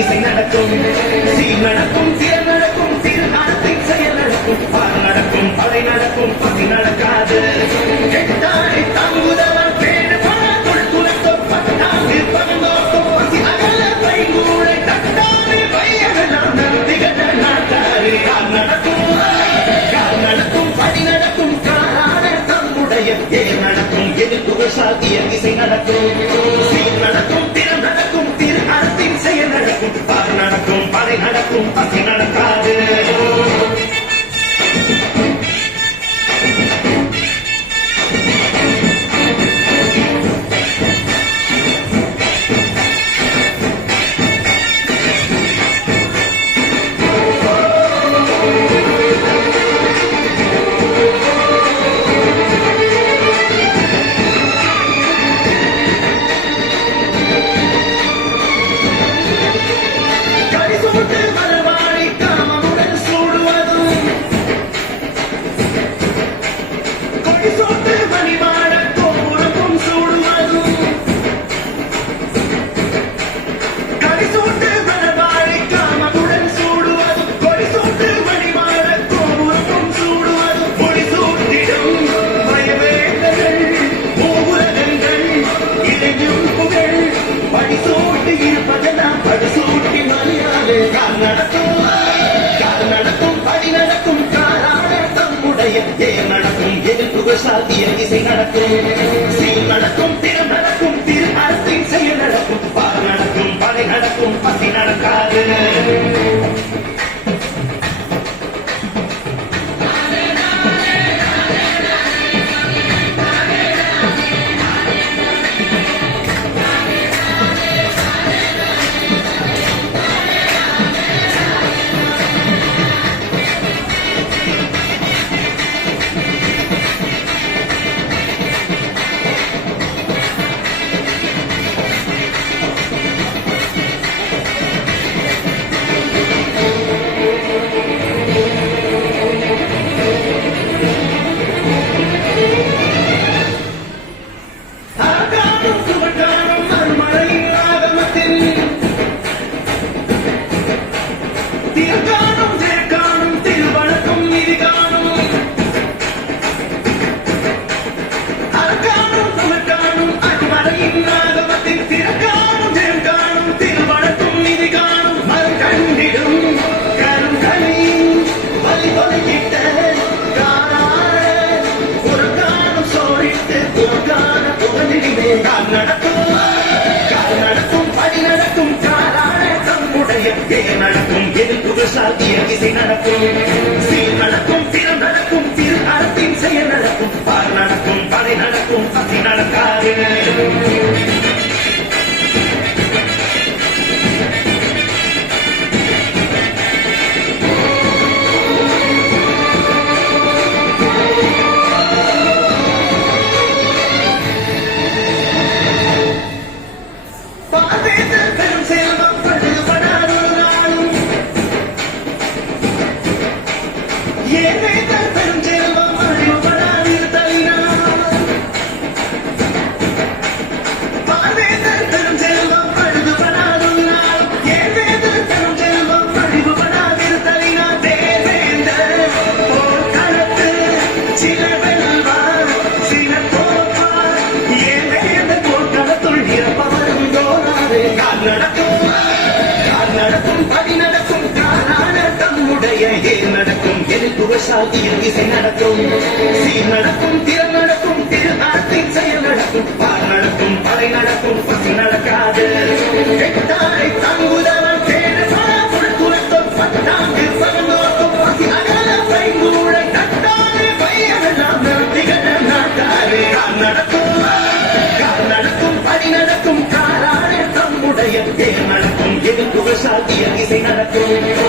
இசை நடக்கும், சீர் நடக்கும், திறன் நடக்கும், திருநாளத்தின் செயல் நடக்கும், பால் நடக்கும், படை நடக்கும், பசி நடக்காது. கெட்டாரை தாங்குதவன் பேடு பணத்துள் துளத்தோர் பட்டாங்கு பங்கோட்டும் பசி அகல பைங்கூடை தட்டாறு பையகெல்லாம் திகழ நாட்டாறு. கால் நடக்கும், படி நடக்கும், காரான தம்முடைய ஏர் நடக்கும், எதிர்ப்பு சாத்திய இசை நடக்கும், சீர் நடக்கும், திறம் நடக்கும், திரு அறத்தின் செயல் நடக்கும், பால் நடக்கும், படை நடக்கும், பசி நடக்காது. சாத்திய இசை நடக்கும், சீர் நடக்கும், திறம் நடக்கும், திரு அறத்தின் செயல் நடக்கும், பால் நடக்கும், படை நடக்கும், பசி நடக்காது. சாத்திய இசை நடக்கும், சீர் நடக்கும், திறம் நடக்கும், திரு அறத்தின் செயல் நடக்கும், பால் நடக்கும், படை நடக்கும், பசி நடக்காது. சாத்திய இசை நடக்கும், சீர் நடக்கும், திறம் நடக்கும், திரு அறத்தின் செயல் நடக்கும், பால் நடக்கும், படை நடக்கும், பசி நடக்காது. கெட்டாரை தாங்குதவன் பேடு பணத்துள் துளத்தோர் பட்டாங்கு பங்கோட்டும் பசி அகல பைங்கூடை தட்டாறு பையகெல்லாம் திகழ நாட்டாறு. கால் நடக்கும், படி நடக்கும், காரான தம்முடைய ஏர் நடக்கும், எதிர்ப்பு சாத்திய இசை நடக்கும்.